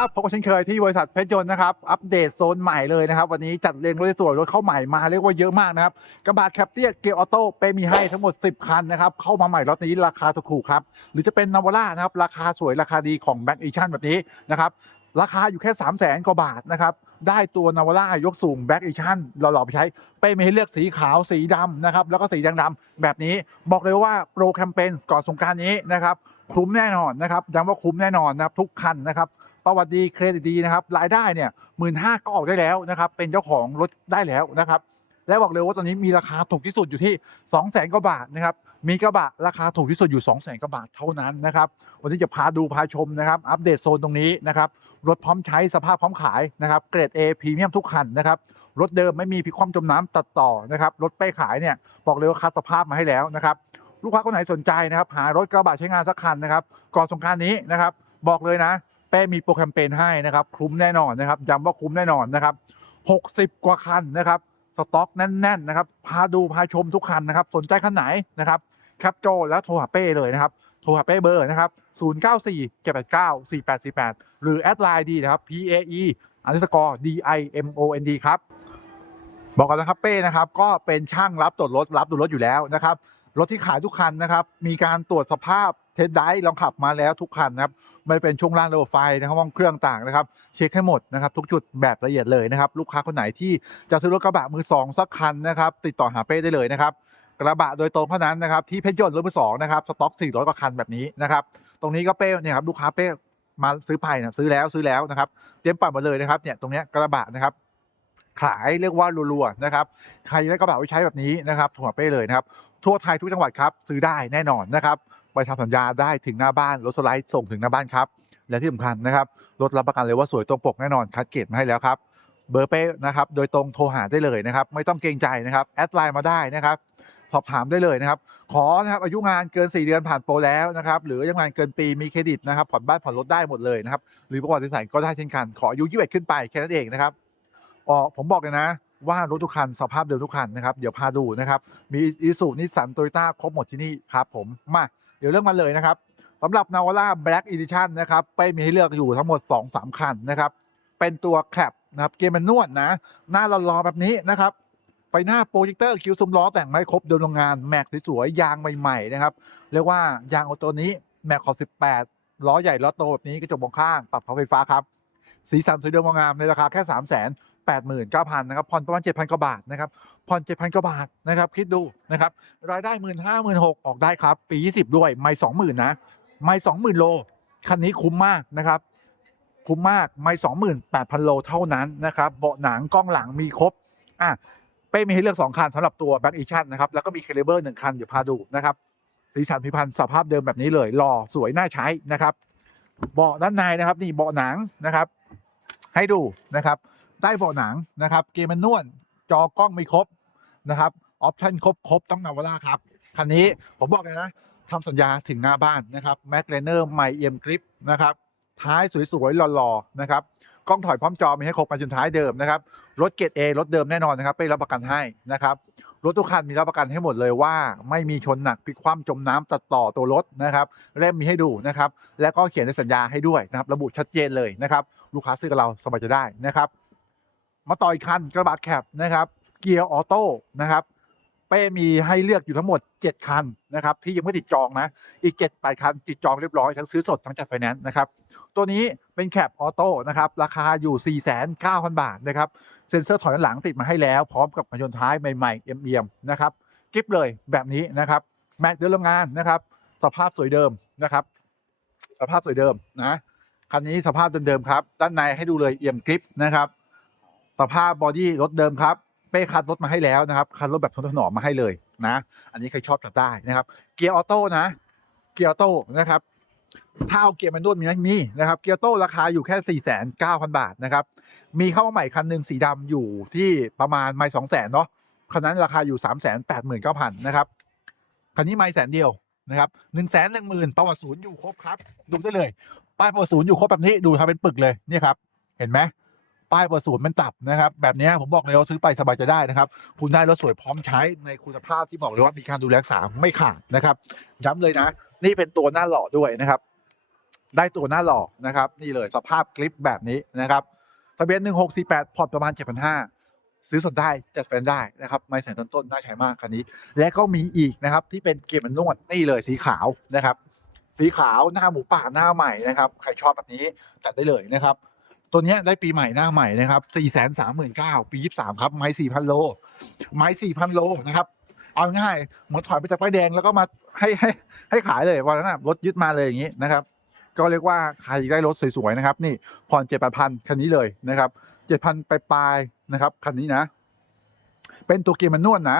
ครับพบกันเช่นเคยที่บริษัทเพชรยนต์นะครับ อัปเดตโซนใหม่เลยนะครับ วันนี้จัดเรียงรถสวยรถเข้าใหม่มาเรียกว่าเยอะมากนะครับ กระบะแคปเตียเกียร์ออโต้เปมีให้ทั้งหมด 10 คันนะครับ เข้ามาใหม่รถนี้ราคาถูกๆครับ หรือจะเป็นนาวาร่านะครับ ราคาสวยราคาดีของแบ็กอีชั่นแบบนี้นะครับ ราคาอยู่แค่3 0 0แสนกว่าบาทนะครับได้ตัวนาวาร่ายกสูงแบ็กอีชั่นเราหล่อๆไปใช้เป้มีให้เลือกสีขาวสีดำนะครับ แล้วก็สีแดงดำแบบนี้บอกเลยว่าโปรแคมเปญก่อนสงการนี้นะครับ คุ้มแน่นอนนะครับย้ำว่าคุ้มแน่นอนนะครับ ทุกคันนะครับ ประวัติดีเครดิตดีนะครับรายได้เนี่ยหมื่นห้าก็ออกได้แล้วนะครับ เป็นเจ้าของรถได้แล้วนะครับ และบอกเลยว่าตอนนี้มีราคาถูกที่สุดอยู่ที่ 2 0 0แสนกว่าบาทนะครับมีกระบะราคาถูกที่สุดอยู่ 2 0 0แสนกว่าบาทเท่านั้นนะครับวันนี้จะพาดูพาชมนะครับ อัปเดตโซนตรงนี้นะครับรถพร้อมใช้สภาพพร้อมขายนะครับเกรด A พรีเมียมทุกคันนะครับรถเดิมไม่มีพิคว่ำจมน้ำตัดต่อนะครับรถเป้ขายเนี่ยบอกเลยว่าคัดสภาพมาให้แล้วนะครับลูกค้าคนไหนสนใจนะครับหารถกระบะใช้งานสักคันนะครับก่อนสงกรารนี้นะครับบอกเลยนะ เป้มีโปรแกรมเปญให้นะครับ คุ้มแน่นอนนะครับย้ำว่าคุ้มแน่นอนนะครับ 60 กว่าคันนะครับสต็อกแน่นๆนะครับ พาดูพาชมทุกคันนะครับ สนใจคันไหนนะครับแคปโจแล้วโทรหาเป้เลยนะครับโทรหาเป้เบอร์นะครับ094 789 4848 หรือแอดไลน์ดีนะครับ PAE อันสกอร์ DIMOND ครับ บอกกันนะครับเป้นะครับ ก็เป็นช่างรับตรวจรถรับดูรถอยู่แล้วนะครับ รถที่ขายทุกคันนะครับ มีการตรวจสภาพเทสไดลองขับมาแล้วทุกคันนะครับ ไม่เป็นช่วงล่างระบบไฟนะครับห้องเครื่องต่างนะครับ เช็คให้หมดนะครับ ทุกจุดแบบละเอียดเลยนะครับ ลูกค้าคนไหนที่จะซื้อรถกระบะมือสองสักคันนะครับ ติดต่อหาเป้ได้เลยนะครับ กระบะโดยตรงเท่านั้นนะครับ ที่เพชรยนต์รถมือสองนะครับสต็อก400กว่าคันแบบนี้นะครับ ตรงนี้ก็เป้เนี่ยครับลูกค้าเป้มาซื้อไผ่นะซื้อแล้วซื้อแล้วนะครับ เตรียมปรับมาเลยนะครับเนี่ยตรงนี้กระบะนะครับขายเรียกว่ารัวๆนะครับ ใครได้กระบะไว้ใช้แบบนี้นะครับโทรหาเป้เลยนะครับ ทั่วไทยทุกจังหวัดครับ ซื้อได้แน่นอนนะครับ ไปทำสัญญาได้ถึงหน้าบ้านรถสไลด์ส่งถึงหน้าบ้านครับ และที่สำคัญนะครับรถรับประกันเลยว่าสวยตรงปกแน่นอนคัดเกรดมาให้แล้วครับเบอร์เป้นะครับโดยตรงโทรหาได้เลยนะครับไม่ต้องเกรงใจนะครับแอดไลน์มาได้นะครับสอบถามได้เลยนะครับ ขอนะครับอายุงานเกิน 4 เดือนผ่านโปรแล้วนะครับ หรือยุงงานเกินปีมีเครดิตนะครับ ผ่อนบ้านผ่อนรถได้หมดเลยนะครับ หรือประวัติศาสตร์ก็ได้เช่นกัน ขออายุ21ขึ้นไปแค่นั้นเองนะครับอ๋อผมบอกเลยนะ ว่ารถทุกคันสภาพเดิมทุกคันนะครับ เดี๋ยวพาดูนะครับ มีอีซูนิสสันโตโยต้าครบหมดที่นี่ครับผมมา เดี๋ยวเรื่องมาเลยนะครับสำหรับนาวาร่าแบล็กอีดิชันนะครับไปมีให้เลือกอยู่ทั้งหมด 2-3 คันนะครับ เป็นตัวแคปนะครับเกมมันนวดนะ หน้าหล่อๆแบบนี้นะครับไฟหน้าโปรเจคเตอร์คิวซุ้มล้อแต่งไม่ครบเดิมโรงงาน แม็กสวยๆยางใหม่ๆนะครับเรียกว่ายางอตัวนี้แม็กขอบ18ล้อใหญ่ล้อโตแบบนี้กระจกมองข้าง ปรับเขาไฟฟ้าครับ สีสันสวยเดิมงามในราคาแค่ 3 0 0 0 0 89,000นะครับผ่อนประมาณ 7,000กว่าบาทนะครับผ่อน 7,000กว่าบาทนะครับคิดดูนะครับรายได้ 1 5 0 0 0 6ออกได้ครับ ปี 20 ด้วย ไม่ 20,000 นะ ไม่ 20,000 โล คันนี้คุ้มมากนะครับคุ้มมากไม่ 28,000 โลเท่านั้นนะครับเบาะหนังกล้องหลังมีครบอะเป้มีให้เลือก 2 คันสำหรับตัวแบ็กอีชั่นนะครับแล้วก็มีเคเลเบอร์หนึ่งคันเดี๋ยวพาดูนะครับสีสันพิพันธ์สภาพเดิมแบบนี้เลยหล่อสวยน่าใช้นะครับเบาะด้านในนะครับ นี่เบาะหนังนะครับ ให้ดูนะครับ ได้เบาะหนังนะครับ เกมมันนวดจอกล้องไม่ครบนะครับออปชั่นครบครบต้องนาวาร่าครับ คันนี้ผมบอกเลยนะทำสัญญาถึงหน้าบ้านนะครับแม็กเลเนอร์ใหม่เอ็มกริปนะครับท้ายสวยๆหล่อๆนะครับกล้องถอยพร้อมจอมีให้ครบมาจนท้ายเดิมนะครับรถเกรดเอรถเดิมแน่นอนนะครับไปรับประกันให้นะครับรถทุกคันมีรับประกันให้หมดเลยว่า ไม่มีชนหนักพลิกคว่ำจมน้ำตัดต่อตัวรถนะครับเล่มมีให้ดูนะครับแล้วก็เขียนในสัญญาให้ด้วยนะครับระบุชัดเจนเลยนะครับลูกค้าซื้อกับเราสบายใจได้นะครับ มาต่ออีกคันกระบะแคปนะครับ เกียร์ออโต้นะครับ เป้มีให้เลือกอยู่ทั้งหมด 7 คันนะครับ ที่ยังไม่ติดจองนะ อีก7 8คันติดจองเรียบร้อยทั้งซื้อสดทั้งจัดไฟแนนซ์นะครับ ตัวนี้เป็นแคปออโต้นะครับ ราคาอยู่ 4,900 บาทนะครับ เซ็นเซอร์ถอยหลังติดมาให้แล้วพร้อมกับกันชนท้ายใหม่ๆเอี่ยมๆนะครับกิฟเลยแบบนี้นะครับแม็กเดินโรงงานนะครับ สภาพสวยเดิมนะครับ สภาพสวยเดิมนะคันนี้สภาพเดิมๆครับ ด้านในให้ดูเลยเอี่ยมกริปนะครับ สภาพบอดี้รถเดิมครับ เป้คัดรถมาให้แล้วนะครับ คันรถแบบทนถนอมมาให้เลยนะ อันนี้ใครชอบจับได้นะครับ เกียร์ออโต้นะ เกียร์ออโต้นะครับ ถ้าเอาเกียร์แมนนวลมีไหมมีนะครับ เกียร์ออโต้ราคาอยู่แค่4,900บาทนะครับ มีเข้ามาใหม่คันหนึ่งสีดำอยู่ที่ประมาณไม่สองแสนเนาะ คันนั้นราคาอยู่389,000นะครับ คันนี้ไม่แสนเดียวนะครับหนึ่งแสนหนึ่งหมื่นประวัติศูนย์อยู่ครบครับ ดูได้เลย ป้ายประวัติศูนย์อยู่ครบแบบนี้ ดูทำเป็นปึกเลย เนี่ยครับ เห็นไหม ป้ายประวัติศูนย์มันตับนะครับ แบบนี้ผมบอกเลยว่าซื้อไปสบายใจได้นะครับ คุณได้รถสวยพร้อมใช้ในคุณภาพที่บอกเลยว่ามีการดูแลรักษาไม่ขาดนะครับ ย้ำเลยนะ นี่เป็นตัวหน้าหล่อด้วยนะครับ ได้ตัวหน้าหล่อนะครับ นี่เลยสภาพคลิปแบบนี้นะครับทะเบียน1648ผ่อนประมาณ7,500ซื้อสดได้จัดแฟนได้นะครับไม่แสนต้นๆน่าใช้มากคันนี้ และก็มีอีกนะครับที่เป็นเกียร์มันนวดนี่เลยสีขาวนะครับ สีขาวหน้าหมูป่าหน้าใหม่นะครับ ใครชอบแบบนี้จัดได้เลยนะครับ ตัวนี้ได้ปีใหม่หน้าใหม่นะครับ4 3 9 0 0ปี23ครับไม้4,000โล ไม้4,000โลนะครับ เอาง่ายๆเหมือนถอยไปจากป้ายแดงแล้วก็มาให้ให้ให้ขายเลยวันนั้นรถยึดมาเลยอย่างนี้นะครับ ก็เรียกว่าใครได้รถสวยๆนะครับ นี่ผ่อนเจ็ดพันคันนี้เลยนะครับเจ็ดพันปลายๆนะครับคันนี้นะ เป็นตัวเกียร์มันนวดนะ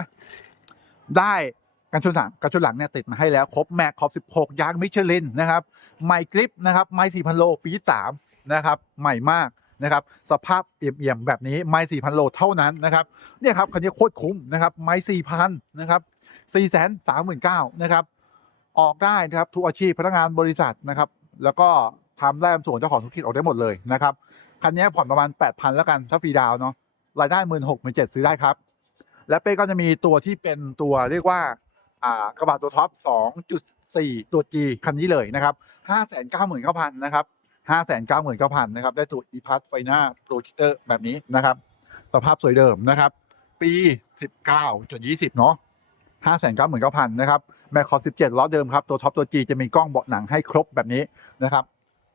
ได้กันชนหลังกันชนหลังเนี่ยติดมาให้แล้วครบแม็กขอบ16 ยางมิชลินนะครับไมค์กริปนะครับไมค์4,000โลปี3 นะครับใหม่มากนะครับสภาพเอี่ยมๆแบบนี้ไมค์4,000โลเท่านั้นนะครับเนี่ยครับคันนี้โคตรคุ้มนะครับไมค์4,000นนะครับ439,000นเก้านะครับออกได้นะครับทุกอาชีพพนักงานบริษัทนะครับ แล้วก็ทำได้ส่วนเจ้าของธุรกิจออกได้หมดเลยนะครับคันนี้ผ่อนประมาณ 8,000 แล้วกันถ้าฟรีดาวเนาะรายได้1 6 0 0 0 1 7ซื้อได้ครับ และเป้ก็จะมีตัวที่เป็นตัวเรียกว่าอ่ากระบะตัวท็อป 2.4 ตัว G คันนี้เลยนะครับ 599,000 นะครับ 599,000นะครับได้ตัว e-pass ไฟหน้าโปรจิเตอร์แบบนี้นะครับสภาพสวยเดิมนะครับ ปี 19.20 เนาะ599,000นะครับแมคคอ17ล้อเดิมครับ ตัวท็อปตัว G จะมีกล้องเบาะหนังให้ครบแบบนี้นะครับ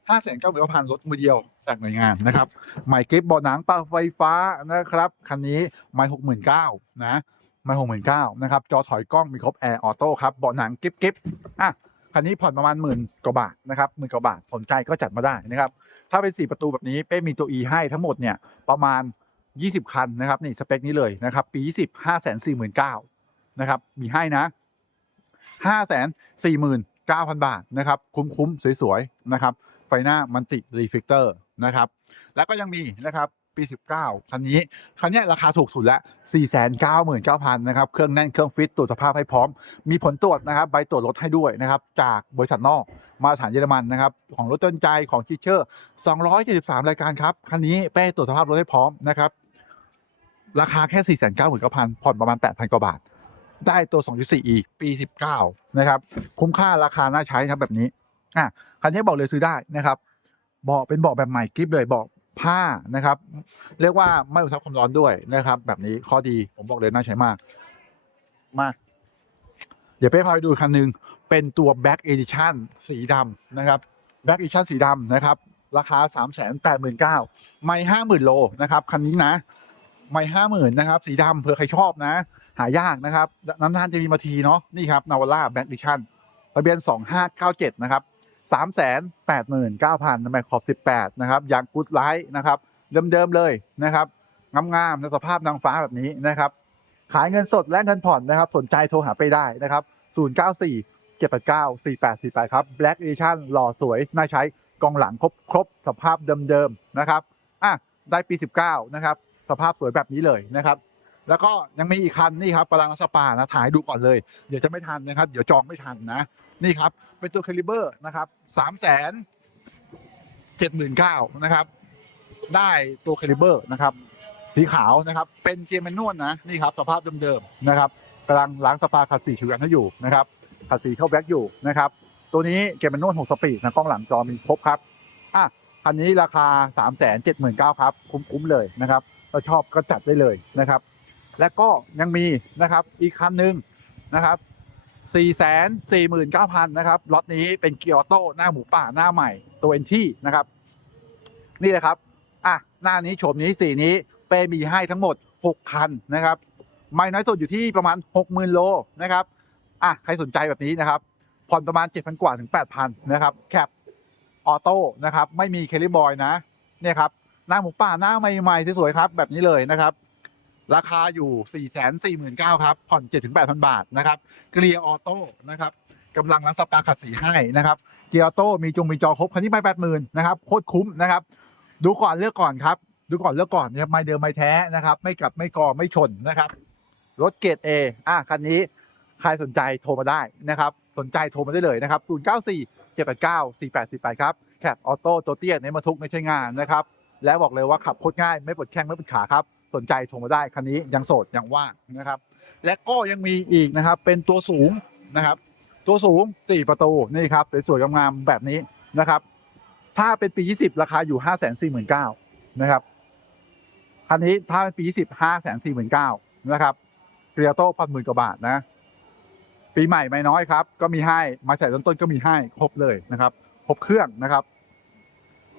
5 9 9 0 0 0รถมือเดียวจากหน่วยงานนะครับใหม่คลิปเบาะหนังปลั๊กไฟฟ้านะครับ คันนี้ไม่หกหมื่นเก้านะไม่หกหมื่นเก้านะครับจอถอยกล้องมีครบแอร์ออโต้ครับเบาะหนังกิ๊บกิ๊บอะ คันนี้ผ่อนประมาณหมื่นกว่าบาทนะครับหมื่นกว่าบาทสนใจก็จัดมาได้นะครับ ถ้าเป็น 4 ประตูแบบนี้เป้มีตัว E ให้ทั้งหมดเนี่ยประมาณ 20 คันนะครับนี่สเปคนี้เลยนะครับปี 20 5 4 9 0 0 0นะครับมีให้นะ 5 4 9 0 0 0 บาทนะครับคุ้มๆ สวยๆนะครับไฟหน้ามันติรีฟิกเตอร์นะครับแล้วก็ยังมีนะครับ ปี 19 คันนี้ คันนี้ราคาถูกสุดล้ว499,000 นะครับ เครื่องแน่น เครื่องฟิต ตรวจสภาพให้พร้อม มีผลตรวจนะครับ ใบตรวจรถให้ด้วยนะครับ จากบริษัทนอก มาตรฐานเยอรมันนะครับ ของรถต้นใจ ของชิเชอร์ 273 รายการครับ คันนี้เป้ตรวจสภาพรถให้พร้อมนะครับ ราคาแค่ 499,000 ผ่อนประมาณ 8,000 กว่าบาท ได้ตัว 2.4 อีก ปี 19 นะครับ คุ้มค่าราคาน่าใช้ครับแบบนี้ อะ คันนี้บอกเลยซื้อได้นะครับ เบาะเป็นเบาะแบบใหม่กริปเลยเบาะ ผ้านะครับ เรียกว่าไม่อุซับความร้อนด้วยนะครับ แบบนี้ข้อดีผมบอกเลยน่าใช้มากมาเดี๋ยวเป้พาไปดูคันหนึ่งเป็นตัว Black Edition สีดำนะครับ Black Edition สีดำนะครับ ราคา 3 8 9 0 0 0ไม่ห้าหมื่นโลนะครับ คันนี้นะ ไม่ห้าหมื่นนะครับ สีดำเผื่อใครชอบนะ หายากนะครับนานๆจะมีมาทีเนาะนี่ครับนาวาร่าแบ็กดิชั่นทะเบียน 2597 นะครับ 389,000นะแมขอบ 18 นะครับยางกูดไลท์นะครับ เดิมๆเลยนะครับงามๆในสภาพนางฟ้าแบบนี้นะครับ ขายเงินสดและเงินผ่อนนะครับ สนใจโทรหาไปได้นะครับ 094 789 4848 ครับ Black Edition หล่อสวย น่าใช้กองหลังครบครบสภาพเดิมๆนะครับอะได้ปี 19 นะครับ สภาพสวยแบบนี้เลยนะครับ แล้วก็ยังมีอีกคันนี่ครับกำลังสปานะถ่ายดูก่อนเลย เดี๋ยวจะไม่ทันนะครับ เดี๋ยวจองไม่ทันนะ นี่ครับ เป็นตัวคาลิเบอร์นะครับสามแสนเจ็ดหมื่นเก้านะครับ ได้ตัวคาลิเบอร์นะครับ สีขาวนะครับ เป็นเกียร์แมนนวลนะนี่ครับสภาพเดิมๆนะครับกำลังล้างสปาขัดสีชิวกันให้อยู่นะครับขัดสีเข้าแบ็กอยู่นะครับ ตัวนี้เกียร์แมนนวลหกสปีดนะกล้องหลังจอมีครบครับอะคันนี้ราคาสามแสนเจ็ดหมื่นเก้าครับ คุ้มๆเลยนะครับถ้าชอบก็จัดได้เลยนะครับ และก็ยังมีนะครับอีกคันหนึ่งนะครับ449,000นะครับล็อตนี้เป็นเกียร์ออโต้หน้าหมูป่าหน้าใหม่ตัวเอนที่นะครับ นี่เลยครับอะหน้านี้โฉมนี้สีนี้เปมีให้ทั้งหมด 6 คันนะครับไม่น้อยสุดอยู่ที่ประมาณ 60,000 โลนะครับอะใครสนใจแบบนี้นะครับผ่อนประมาณ 7,000 กว่าถึง 8,000 นะครับแคปออโต้นะครับ ไม่มีเคลิบอยนะ เนี่ยครับหน้าหมูป่าหน้าใหม่ๆสวยๆครับ แบบนี้เลยนะครับ ราคาอยู่ 4 4 9 0 0 0ครับ ผ่อน 7-8,000 บาทนะครับ เกียร์ออโต้นะครับกำลังล้างสปาขัดสีให้นะครับเกียร์ออโต้มีจงมีจอครบคันนี้ไม่80,000นะครับโคตรคุ้มนะครับ ดูก่อนเลือกก่อนครับ ดูก่อนเลือกก่อนนะครับไม่เดิมไม่แท้นะครับ ไม่กลับไม่กอไม่ชนนะครับรถเกรด A อะคันนี้ใครสนใจโทรมาได้นะครับ สนใจโทรมาได้เลยนะครับ 094 789 4848 ครับแคปออโต้ตัวเตี้ยในมาทุกในใช้งานนะครับ และบอกเลยว่าขับโคตรง่ายไม่ปวดแข้งไม่ปวดขาครับ สนใจโทรมาได้คันนี้ยังโสดยังว่างนะครับ และก็ยังมีอีกนะครับเป็นตัวสูงนะครับ ตัวสูง 4 ประตูนี่ครับสวยๆงามๆแบบนี้นะครับ ถ้าเป็นปี 20 ราคาอยู่ 5 4 9 0 0 0นะครับคันนี้ถ้าเป็นปี 20 5 4 9 0 0 0นะครับเรียโต้พันหมื่นกว่าบาทนะ ปีใหม่ไม่น้อยครับ ก็มีให้มาใส่ต้นต้นๆก็มีให้ครบเลยนะครับครบเครื่องนะครับ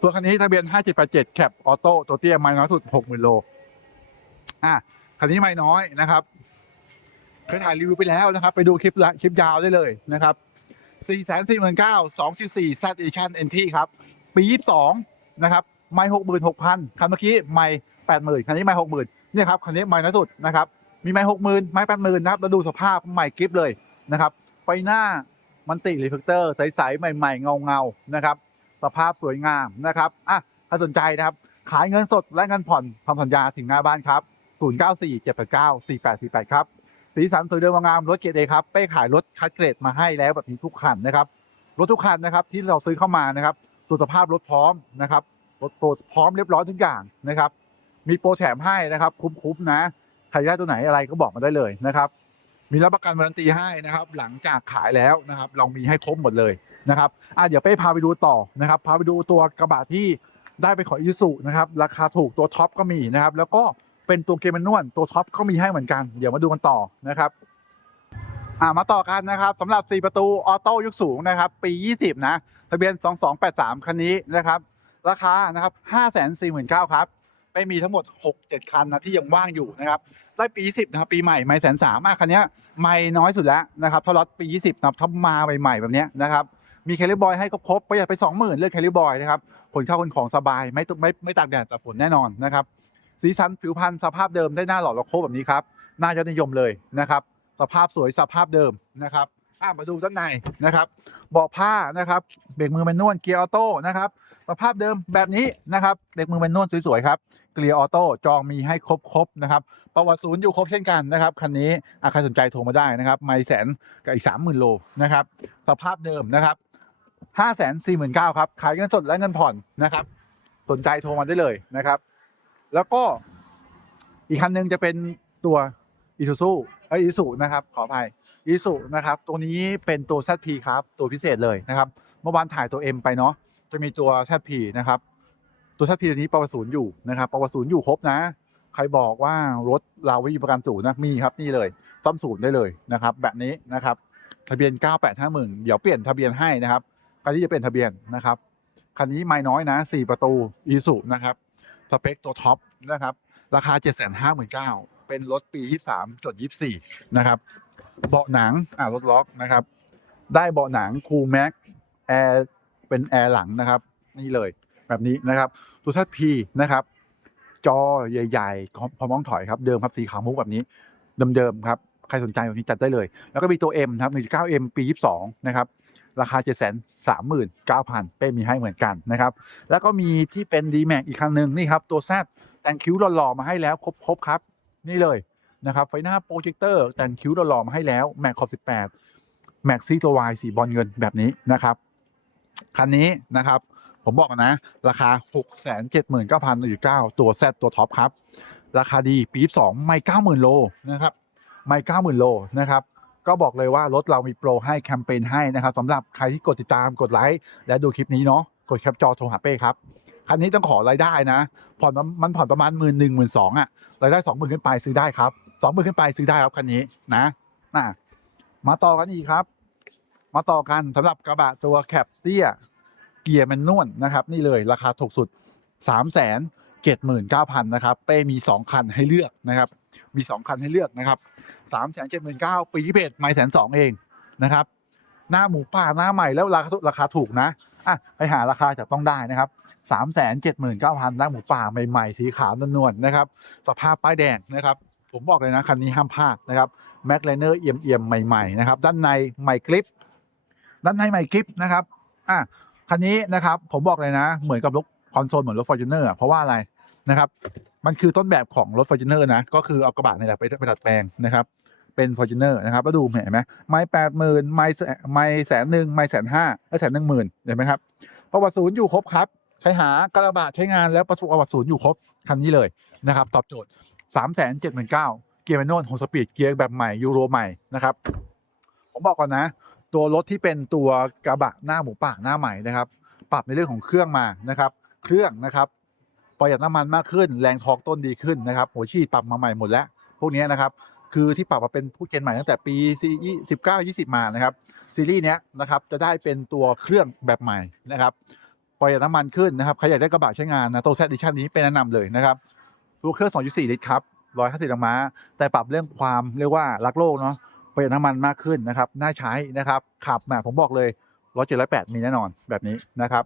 ส่วนคันนี้ทะเบียน 5787แคปออโต้ตัวเตี้ยไม่น้อยสุด 60,000โล อะคันนี้ไม่น้อยนะครับเคยถ่ายรีวิวไปแล้วนะครับ ไปดูคลิปละคลิปยาวได้เลยนะครับ 4 4 9 0 0 2.4 Z Edition NT ครับ ปี 22 นะครับ ไม่66,000 คันเมื่อกี้ไม่80,000 คันนี้ไม่60,000เนี่ยครับ คันนี้ไม่น้อยสุดนะครับ มีไม่60,000 ไม่80,000นะครับ แล้วดูสภาพใหม่กริฟเลยนะครับ ไฟหน้ามันติรีเฟกเตอร์ใส ๆ ใหม่ ๆ เงา ๆ นะครับ สภาพสวยงามนะครับ อะ ถ้าสนใจนะครับ ขายเงินสดและเงินผ่อนทำสัญญาถึงหน้าบ้านครับ 094 789 4848 ครับ สีสันสวยเดิมงามรถเกรดเอครับเป้ขายรถคัดเกรดมาให้แล้วแบบนี้ทุกคันนะครับ รถทุกคันนะครับที่เราซื้อเข้ามานะครับตรวจสภาพรถพร้อมนะครับรถตรพร้อมเรียบร้อยทุกอย่างนะครับ มีโปรแถมให้นะครับ คุ้มๆนะใครได้ตัวไหนอะไรก็บอกมาได้เลยนะครับมีรับประกันวารันตีให้นะครับ หลังจากขายแล้วนะครับ เรามีให้ครบหมดเลยนะครับอะเดี๋ยวเป้พาไปดูต่อนะครับ พาไปดูตัวกระบะที่ได้ไปขออิสุนะครับ ราคาถูกตัวท็อปก็มีนะครับ แล้วก็ เป็นตัวเกมแมนนวลตัวท็อปก็มีให้เหมือนกัน เดี๋ยวมาดูกันต่อนะครับอ่ามาต่อกันนะครับสำหรับ 4 ประตูออโต้ยุคสูงนะครับ ปี 20 นะ ทะเบียน 2283 คันนี้นะครับ ราคานะครับ 549,000ครับไม่มีทั้งหมด 6-7 คันนะที่ยังว่างอยู่นะครับ ได้ปี10นะครับ ปีใหม่ไม่แสนสามคันนี้ไม่น้อยสุดแล้วนะครับถ้ารถปี 20นะครับถ้ามาใหม่ๆแบบนี้นะครับ มีแคลิบอยให้ครบประหยัดไป 20,000 เลือกแคลิบอยนะครับขนเข้าขนของสบายไม่ต้องไม่ไม่ตากแดดตากฝนแน่นอนนะครับ สีสันผิวพรรณสภาพเดิมได้หน้าหล่อละโคแบบนี้ครับน่ายอดนิยมเลยนะครับ สภาพสวยสภาพเดิมนะครับอะมาดูด้านในนะครับเบาะผ้านะครับเบรกมือแมนนวลเกียร์ออโต้นะครับสภาพเดิมแบบนี้นะครับเบรกมือแมนนวลสวยๆครับเกียร์ออโต้จองมีให้ครบๆนะครับประวัติศูนย์อยู่ครบเช่นกันนะครับคันนี้ใครสนใจโทรมาได้นะครับไม่แสนกับอีกสามหมื่นโลนะครับสภาพเดิมนะครับห้าแสนสี่หมื่นเก้าครับขายเงินสดและเงินผ่อนนะครับ สนใจโทรมาได้เลยนะครับ แล้วก็อีกคันหนึงจะเป็นตัวอีซูซูเอ้ยอีซูนะครับ ขออภัยอีซูนะครับ ตัวนี้เป็นตัว ZP ครับ ตัวพิเศษเลยนะครับ เมื่อวานถ่ายตัว M ไปเนาะจะมีตัว ZP นะครับ ตัว ZP ตัวนี้ประวัติศูนย์อยู่นะครับประวัติศูนย์อยู่ครบนะ ใครบอกว่ารถเราไม่มีประกันศูนย์นะมีครับนี่เลยซ่อมศูนย์ได้เลยนะครับ แบบนี้นะครับทะเบียน 9 8 5 0 0 0เดี๋ยวเปลี่ยนทะเบียนให้นะครับคันนี้จะเปลี่ยนทะเบียนนะครับคันนี้ไม่น้อยนะ 4 ประตูอีสุนะครับ สเปคตัวท็อปนะครับ ราคา 759,000เป็นรถปี 23จด24 นะครับ เบาะหนังอ่ารถล็อกนะครับ ได้เบาะหนังคูแม็กแอร์เป็นแอร์หลังนะครับ นี่เลยแบบนี้นะครับตัวชัดพีนะครับ จอใหญ่ๆพร้อมมองถอยครับ เดิมครับสีขาวมุกแบบนี้ เดิมๆครับ ใครสนใจแบบนี้จัดได้เลย แล้วก็มีตัว M ครับ 1.9M ปี 22 นะครับ ราคา 7 3 9 0 0 0 เป้มีให้เหมือนกันนะครับ แล้วก็มีที่เป็น d m a x อีกคันหนึ่งนี่ครับ ตัว Z แต่งคิ้วหล่อๆมาให้แล้วครบๆครับ นี่เลยนะครับไฟหน้าโปรเจคเตอร์แต่งคิ้วหล่อๆมาให้แล้วแม็กขอบ 18แม็กซี่ตัว Y สีบอลเงินแบบนี้นะครับคันนี้นะครับผมบอกก่อนนะ ราคา 679,009ตัว Z ตัวท็อปครับ ราคาดีปี 2 ไม่ 90,000 โลนะครับไม่ 90,000 โลนะครับ ก็บอกเลยว่ารถเรามีโปรให้แคมเปญให้นะครับสำหรับใครที่กดติดตามกดไลค์และดูคลิปนี้เนาะกดแคปจอโทรหาเป้ครับคันนี้ต้องขอรายได้นะผ่อนมันผ่อนประมาณหมื่นหนึ่งหมื่นสองอะรายได้สองหมื่นขึ้นไปซื้อได้ครับสองหมื่นขึ้นไปซื้อได้ครับคันนี้นะน่ะมาต่อกันอีกครับ มาต่อกันสำหรับกระบะตัวแคปเตี้ยเกียร์แมนนวลนะครับ นี่เลยราคาถูกสุดสามแสนเจ็ดหมื่นเก้าพันนะครับ เป้มีสองคันให้เลือกนะครับ มีสองคันให้เลือกนะครับ สามแสนเจ็ดหมื่นเก้าปีที่เพจไม่แสนสองเองนะครับ หน้าหมูป่าหน้าใหม่แล้วราคาราคาถูกนะอะไปหาราคาจะต้องได้นะครับสามแสนเจ็ดหมื่นเก้าพันหน้าหมูป่าใหม่ๆสีขาวนวลๆนะครับ สภาพป้ายแดงนะครับผมบอกเลยนะคันนี้ห้ามพลาดนะครับแม็กไลเนอร์เอี่ยมๆใหม่ๆนะครับด้านในใหม่กริป ด้านในใหม่กริปนะครับอะคันนี้นะครับผมบอกเลยนะ เหมือนกับรถคอนโซลเหมือนรถฟอร์จูเนอร์เพราะว่าอะไรนะครับ มันคือต้นแบบของรถฟอร์จูเนอร์นะ ก็คือเอากระบะนี่แหละไปไปดัดแปลงนะครับ เป็นฟอร์จูเนอร์นะครับแล้วดูเห็นไหมไม่แปดหมื่นไม่ไม่แสนหนึ่งไม่แสนห้าและแสนหนึ่งหมื่นเห็นไหมครับประวัติศูนย์อยู่ครบครับใครหากระบะใช้งานแล้วประสบประวัติศูนย์อยู่ครบคันนี้เลยนะครับตอบโจทย์สามแสนเจ็ดหมื่นเก้าเกียร์แมนนวลหกสปีดเกียร์แบบใหม่ยูโรใหม่นะครับผมบอกก่อนนะ ตัวรถที่เป็นตัวกระบะหน้าหมูป่าหน้าใหม่นะครับ ปรับในเรื่องของเครื่องมานะครับ เครื่องนะครับ ประหยัดน้ำมันมากขึ้น แรงทอกต้นดีขึ้นนะครับหัวฉีดปรับมาใหม่หมดแล้ว พวกนี้นะครับ คือที่ปรับมาเป็นผู้เจนใหม่ตั้งแต่ปี19 20 มานะครับซีรีส์เนี้ยนะครับจะได้เป็นตัวเครื่องแบบใหม่นะครับประหยัดน้ำมันขึ้นนะครับใครอยากได้กระบะใช้งานนะโตแซดดิชั่นนี้เป็นแนะนำเลยนะครับตัวเครื่อง 2.4 ลิตรครับ150แรงม้า แต่ปรับเรื่องความเรียกว่ารักโลกเนาะประหยัดน้ำมันมากขึ้นนะครับน่าใช้นะครับขับแหมผมบอกเลยร้อยเจ็ดร้อยแปดมีแน่นอนแบบนี้นะครับ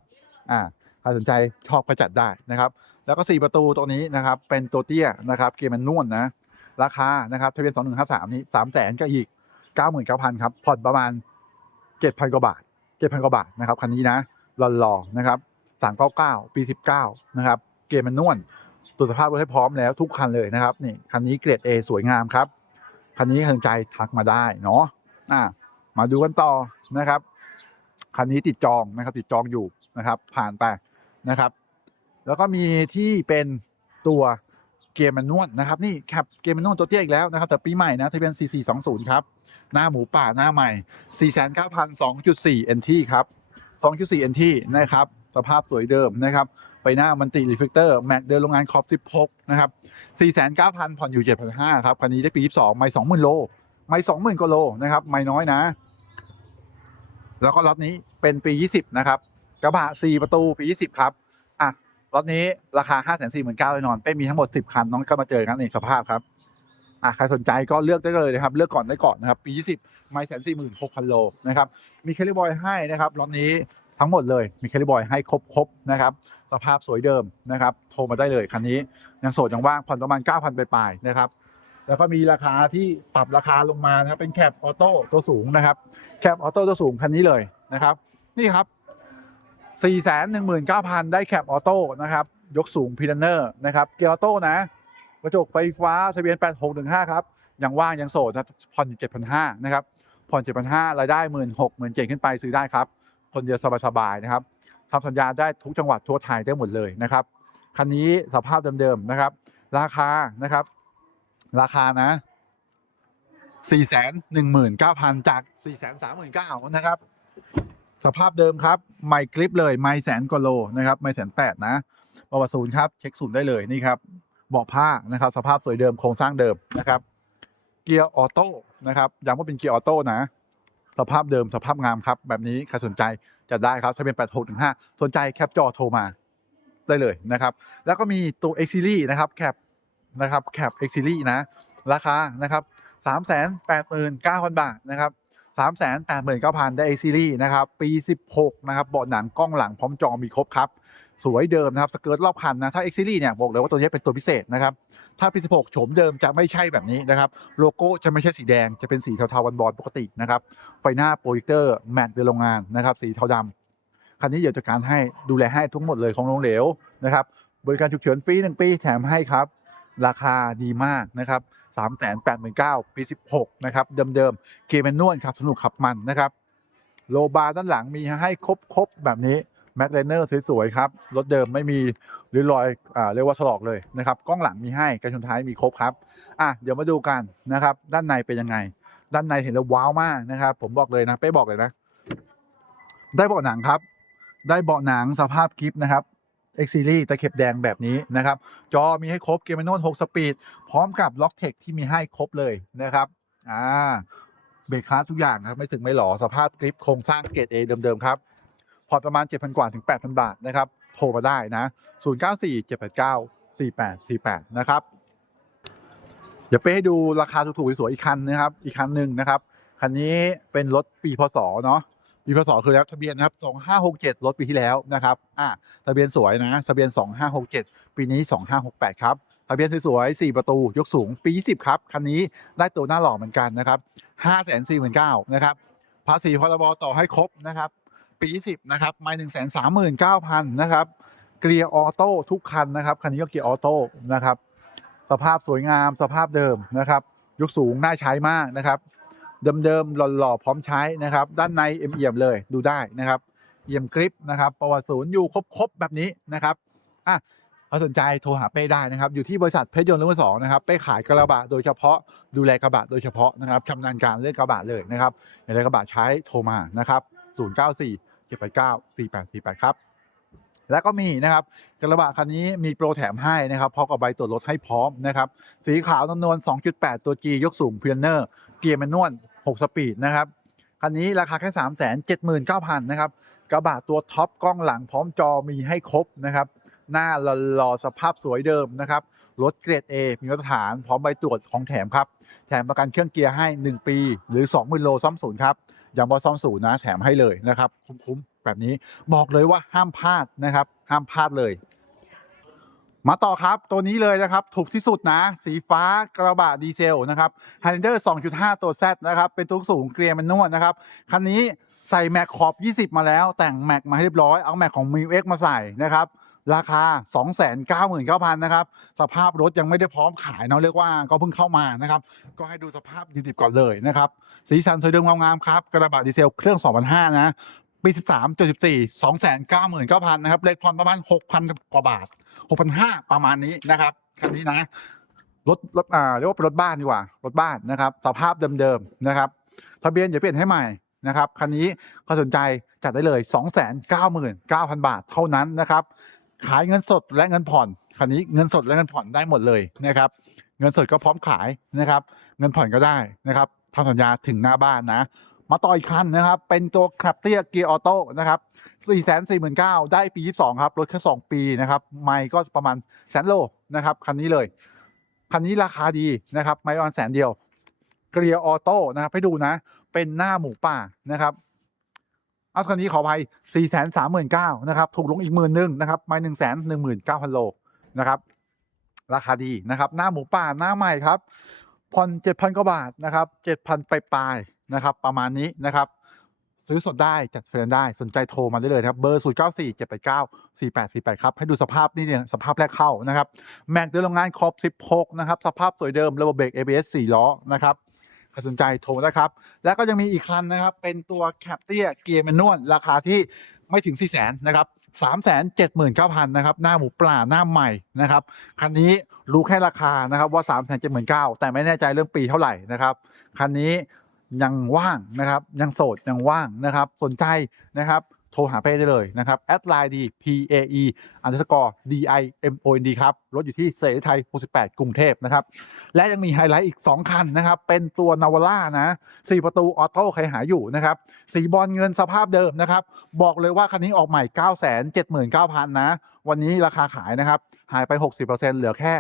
อ่าใครสนใจชอบก็จัดได้นะครับ แล้วก็ 4 ประตูตัวนี้นะครับ เป็นตัวเตี้ยนะครับเกียร์มันนวลนนะ ราคานะครับทะเบียน2153 นี้3 0 0 0 0 0ก็อีก 99,000ครับผ่อนประมาณ 7,000กว่าบาท 7,000กว่าบาทนะครับคันนี้นะหล่อๆนะครับ399 ปี 19 นะครับ เกียร์มันนวลตรวจสภาพรถให้พร้อมแล้วทุกคันเลยนะครับนี่คันนี้เกรด A สวยงามครับคันนี้สนใจทักมาได้เนาะอะมาดูกันต่อนะครับคันนี้ติดจองนะครับติดจองอยู่นะครับ ผ่านไปนะครับ แล้วก็มีที่เป็นตัวเกียร์แมนนวลนะครับ นี่แคปเกียร์แมนนวลตัวเตี้ยอีกแล้วนะครับ แต่ปีใหม่นะทะเบียน 4420 ครับ หน้าหมูป่าหน้าใหม่ 4,9,000 2.4 NT ครับ 2.4 NT นะครับ สภาพสวยเดิมนะครับไฟหน้ามันติรีเฟกเตอร์แม็กเดินโรงงานขอบ 16 นะครับ 49,000 ผ่อนอยู่ 7,500 ครับ คันนี้ได้ปี 22 ไม่ 20,000 โล ไม่ 20,000กว่าโลนะครับ ไม่น้อยนะ แล้วก็ล็อตนี้เป็นปี 20 นะครับ กระบะ 4 ประตูปี 20 ครับ อะล็อตนี้ราคา 549,000แน่นอน เป็นมีทั้งหมด 10 คัน น้องก็มาเจอกันในสภาพครับอะใครสนใจก็เลือกได้เลยนะครับ เลือกก่อนได้ก่อนนะครับ ปี 20 ไม่แสนสี่หมื่นหกพันโลนะครับ มีแคลิบอยให้นะครับล็อตนี้ทั้งหมดเลย มีแคลิบอยให้ครบๆนะครับ สภาพสวยเดิมนะครับ โทรมาได้เลยคันนี้ ยังโสดยังว่างผ่อนประมาณ 9,000ไปปลายๆนะครับ แล้วก็มีราคาที่ปรับราคาลงมานะครับ เป็นแคปออโต้ตัวสูงนะครับ แคปออโต้ตัวสูงคันนี้เลยนะครับ นี่ครับ 419,000 ได้แคปออโต้นะครับ ยกสูงพีเนอร์นะครับ เกียร์ออโต้นะ กระจกไฟฟ้าทะเบียน 8615 ครับ ยังว่าง ยังโสดนะผ่อนอยู่7,500 นะครับ ผ่อน 7,500 รายได้ 16,000 17,000 ขึ้นไปซื้อได้ครับ คนเดียวสบายๆนะครับทำสัญญาได้ทุกจังหวัดทั่วไทยได้หมดเลยนะครับ คันนี้สภาพเดิมๆนะครับ ราคานะครับ ราคานะ419,000 จาก 439,000นะครับ สภาพเดิมครับไมค์กริปเลยไมค์แสนกว่าโลนะครับไมค์แสนแปดนะประวัติศูนย์ครับเช็คศูนย์ได้เลยนี่ครับเบาะผ้านะครับสภาพสวยเดิมโครงสร้างเดิมนะครับเกียร์ออโต้นะครับย้ำว่าเป็นเกียร์ออโต้นะสภาพเดิมสภาพงามครับ แบบนี้ใครสนใจจะได้ครับทะเบียน8615 สนใจแคปจอโทรมาได้เลยนะครับ แล้วก็มีตัว X Series นะครับแคปนะครับแคป X Series นะ ราคานะครับ 389,000 บาทนะครับ 389,000 ได้ X Series นะครับ ปี 16 นะครับ เบาะหนังกล้องหลังพร้อมจอมีครบครับ สวยเดิมนะครับ สเกิร์ตรอบคันนะ ถ้า X Series เนี่ย บอกเลยว่าตัวนี้เป็นตัวพิเศษนะครับ ถ้าปี 16 โฉมเดิมจะไม่ใช่แบบนี้นะครับ โลโก้จะไม่ใช่สีแดง จะเป็นสีเทาๆวันบอลปกตินะครับ ไฟหน้าโปรเจคเตอร์แม็กเดินโรงงานนะครับ สีเทาดำคันนี้เดี๋ยวจัดการให้ ดูแลให้ทั้งหมดเลยของโรงเหลวนะครับ บริการฉุกเฉินฟรี1ปี แถมให้ครับ ราคาดีมากนะครับ 3 8 9 0 0ปี16 นะครับ เดิมๆ เกมแมนนวลครับ สนุกขับมันนะครับ โลบาร์ด้านหลังมีให้ครบๆ แบบนี้แม็กไลเนอร์สวย ๆ ครับ รถเดิมไม่มีหรือรอยอ่าเรียกว่าถลอกเลยนะครับ กล้องหลังมีให้กันชนท้ายมีครบครับ อะ เดี๋ยวมาดูกันนะครับ ด้านในเป็นยังไง ด้านในเห็นแล้วว้าวมากนะครับ ผมบอกเลยนะเป้บอกเลยนะ ได้เบาะหนังครับ ได้เบาะหนังสภาพกิฟต์นะครับ X Series ตะเข็บแดงแบบนี้นะครับ จอมีให้ครบเกม m มนน6สปีด พร้อมกับล็อกเทคที่มีให้ครบเลยนะครับ อ่า เบรกคลาสทุกอย่างครับ ไม่สึกไม่หลอสภาพกริปโครงสร้างเกรด A เดิม ๆ ครับ พอประมาณ 7,000 กว่าถึง 8,000 บาทนะครับ โทรมาได้นะ 094 789 4848 นะครับเดี๋ยวไปให้ดูราคาถูกๆสวยๆอีกคันนะครับ อีกคันหนึ่งนะครับ คันนี้เป็นรถปีพศเนาะ ปีพศคือแล้วทะเบียนนะครับ2567รถปีที่แล้วนะครับอ่าทะเบียนสวยนะทะเบียน2567ปีนี้2568ครับทะเบียนสวยๆ4ประตูยกสูงปี20ครับคันนี้ได้ตัวหน้าหล่อเหมือนกันนะครับ549,000นะครับภาษีพรบต่อให้ครบนะครับปี20นะครับไม่139,000นะครับเกียร์ออโต้ทุกคันนะครับคันนี้ก็เกียร์ออโต้นะครับสภาพสวยงามสภาพเดิมนะครับยกสูงน่าใช้มากนะครับ เดิมๆหล่อๆพร้อมใช้นะครับ ด้านในเอี่ยมๆเลยดูได้นะครับเอี่ยมกริปนะครับประวัติศูนย์อยู่ครบๆแบบนี้นะครับอะถ้าสนใจโทรหาเป้ได้นะครับ อยู่ที่บริษัทเพชรยนต์รุ่นสองนะครับเป้ขายกระบะโดยเฉพาะดูแลกระบะโดยเฉพาะนะครับชำนาญการเรื่องกระบะเลยนะครับอยากได้กระบะใช้โทรมานะครับ094 789 4848 ครับ แล้วก็มีนะครับกระบะคันนี้มีโปรแถมให้นะครับพร้อมกับใบตรวจรถให้พร้อมนะครับ สีขาวนวลๆ2.8 ตัว G ยกสูงเพียนเนอร์ เกียร์แมนนวล 6 สปีดนะครับ คันนี้ราคาแค่ 3 7 9 0 0 0 นะครับ กระบะตัวท็อปกล้องหลังพร้อมจอมีให้ครบนะครับ หน้าหล่อสภาพสวยเดิมนะครับ รถเกรด A มีมาตรฐานพร้อมใบตรวจของแถมครับ แถมประกันเครื่องเกียร์ให้ 1 ปี หรือ 20,000 โลซ่อมศูนย์ครับย่างบอซ่อมศูนย์นะแถมให้เลยนะครับ คุ้มๆแบบนี้บอกเลยว่าห้ามพลาดนะครับ ห้ามพลาดเลย มาต่อครับตัวนี้เลยนะครับ ถูกที่สุดนะ สีฟ้ากระบะดีเซลนะครับ Highlander 2.5 ตัว Z นะครับ เป็นตัวสูงเกรียร์มันนวดนะครับ คันนี้ใส่แม็กขอบ 20 มาแล้ว แต่งแม็กมาให้เรียบร้อย เอาแม็กของ m ิวเมาใส่นะครับ ราคา 299,000นะครับ สภาพรถยังไม่ได้พร้อมขายเนาะเรียกว่าก็เพิ่งเข้ามานะครับ ก็ให้ดูสภาพดิบๆก่อนเลยนะครับ สีสันสวยเดิมงามๆครับ กระบะดีเซลเครื่อง2005นะปี 13 74 299,000นะครับเลทผ่อนประมาณ 6,000 กว่าบาท 6,500ประมาณนี้นะครับคันนี้นะรถรถอ่าเรียกว่าเป็นรถบ้านดีกว่ารถบ้านนะครับ สภาพเดิมๆนะครับทะเบียนอย่าเปลี่ยนให้ใหม่นะครับคันนี้ก็สนใจจัดได้เลย 299,000 บาทเท่านั้นนะครับ ขายเงินสดและเงินผ่อนคันนี้เงินสดและเงินผ่อนได้หมดเลยนะครับ เงินสดก็พร้อมขายนะครับ เงินผ่อนก็ได้นะครับทำสัญญาถึงหน้าบ้านนะ มาต่ออีกคันนะครับ เป็นตัวขับเตี้ยเกียร์ออโต้นะครับ4 4 9 0 0ได้ปี 22 ครับ รถแค่ 2 ปีนะครับ ไม่ก็ประมาณแสนโลนะครับ คันนี้เลย คันนี้ราคาดีนะครับ ไม่ประมาณแสนเดียว เกียร์ออโต้นะครับ ให้ดูนะ เป็นหน้าหมูป่านะครับเอาคันนี้ขออภัย4 3 9 0 0 0นะครับ ถูกลงอีกหมื่นหนึ่งนะครับ ไม่1 1 9 0 0 0โลนะครับ ราคาดีนะครับ หน้าหมูป่าหน้าใหม่ครับผ่อน7,000กว่าบาทนะครับ7,000ปลายๆ นะครับ ประมาณนี้นะครับ ซื้อสดได้จัดเฟรนได้สนใจโทรมาได้เลยครับเบอร์ 0 9 4 7 8 9 4 8 4 8 ครับ ให้ดูสภาพนี่เนี่ยสภาพแรกเข้านะครับ แม็กเดินโรงงานครบ 16 นะครับ สภาพสวยเดิมระบบเบรก ABS 4 ล้อนะครับใครสนใจโทรมาได้ครับ แล้วก็ยังมีอีกคันนะครับ เป็นตัวแคปเตียเกียร์แมนนวลราคาที่ไม่ถึง 4 0 0 0 0 0นะครับ379,000นะครับ หน้าหมูปลาหน้าใหม่นะครับ คันนี้รู้แค่ราคานะครับว่า 3 7 9 0 0 0แต่ไม่แน่ใจเรื่องปีเท่าไหร่นะครับ คันนี้ ยังว่างนะครับยังโสดยังว่างนะครับ สนใจนะครับโทรหาเป้ได้เลยนะครับแอดไลน์ดี P A E อันดับสกอร์ D I M O N D ครับ รถอยู่ที่เสรีไทย 68 กรุงเทพนะครับ และยังมีไฮไลท์อีก 2 คันนะครับ เป็นตัวนาวาร่านะ 4 ประตูออโต้ใครหาอยู่นะครับ สีบอลเงินสภาพเดิมนะครับ บอกเลยว่าคันนี้ออกใหม่ 979,000 นะ วันนี้ราคาขายนะครับ หายไป 60%เหลือแค่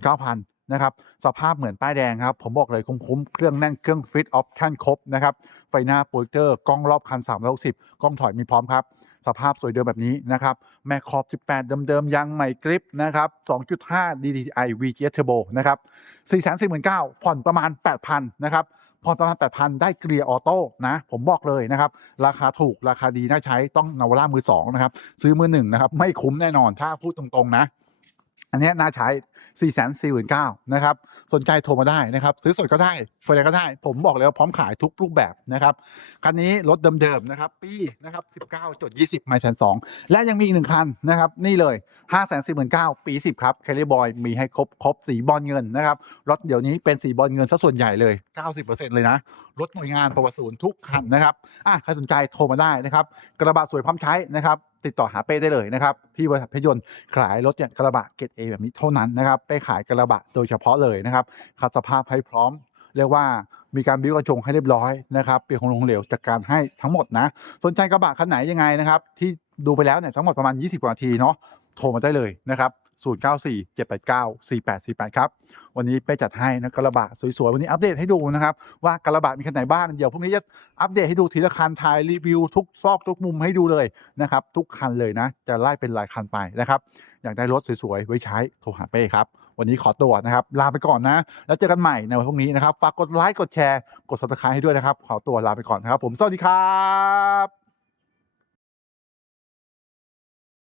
449,000 นะครับสภาพเหมือนป้ายแดงครับ ผมบอกเลยคุ้มๆเครื่องแน่นเครื่องฟิตออปชั่นครบนะครับไฟหน้าโปรเจคเตอร์กล้องรอบคัน 360 กล้องถอยมีพร้อมครับ สภาพสวยเดิมแบบนี้นะครับแม็กขอบ 18 เดิมๆ ยังใหม่กริปนะครับ2.5 DDI VGS Turbo นะครับ449,000ผ่อนประมาณ 8,000นะครับผ่อนประมาณ 8,000 ได้เกลียออโต้นะ ผมบอกเลยนะครับ ราคาถูกราคาดีน่าใช้ต้องนาวาร่ามือ2นะครับ ซื้อมือ1นะครับ ไม่คุ้มแน่นอนถ้าพูดตรงๆนะ อันนี้น่าใช้ 4 4 9 0 0 0นะครับสนใจโทรมาได้นะครับ ซื้อสดก็ได้เฟรนก็ได้ ผมบอกเลยว่าพร้อมขายทุกรูปแบบนะครับคันนี้รถเดิมๆนะครับ ปีนะครับ 19จด20ไมล์แสนสองและยังมีอีกหนึ่งคันนะครับนี่เลย 5 4 9 0 0 0ปี 10 ครับ c a r r y Boy มีให้ครบครบสีบอลเงินนะครับรถเดี๋ยวนี้เป็นสีบอลเงินซะส่วนใหญ่เลย 90%เลยนะรถหน่วยงานประวัติศูนย์ทุกคันนะครับอะใครสนใจโทรมาได้นะครับกระบะสวยพร้อมใช้นะครับติดต่อหาเป้ได้เลยนะครับ ที่บริษัทเพยนต์ขายรถเนี่ยกระบะเกรดเอแบบนี้เท่านั้นนะครับเป้ขายกระบะโดยเฉพาะเลยนะครับขัดสภาพให้พร้อม เรียกว่ามีการบิ้วกระจงให้เรียบร้อยนะครับเปลี่ยนของลงเหลวจัดการให้ทั้งหมดนะสนใจกระบะคันไหนยังไงนะครับที่ดูไปแล้วเนี่ยทั้งหมดประมาณ 20 กว่านาทีเนาะโทรมาได้เลยนะครับ 094 789 4848 ครับ วันนี้ไปจัดให้นะกระบะสวยๆ วันนี้อัปเดตให้ดูนะครับ ว่ากระบะมีคันไหนบ้างเดี๋ยวพรุ่งนี้จะอัปเดตให้ดูทีละคันถ่ายรีวิวทุกซอกทุกมุมให้ดูเลยนะครับ ทุกคันเลยนะ จะไล่เป็นรายคันไปนะครับ อยากได้รถสวยๆ ไว้ใช้โทรหาเป้ครับ วันนี้ขอตัวนะครับ ลาไปก่อนนะ แล้วเจอกันใหม่ในวันพรุ่งนี้นะครับฝากกดไลค์กดแชร์กด subscribe ให้ด้วยนะครับ ขอตัวลาไปก่อนนะครับ ผมสวัสดีครับ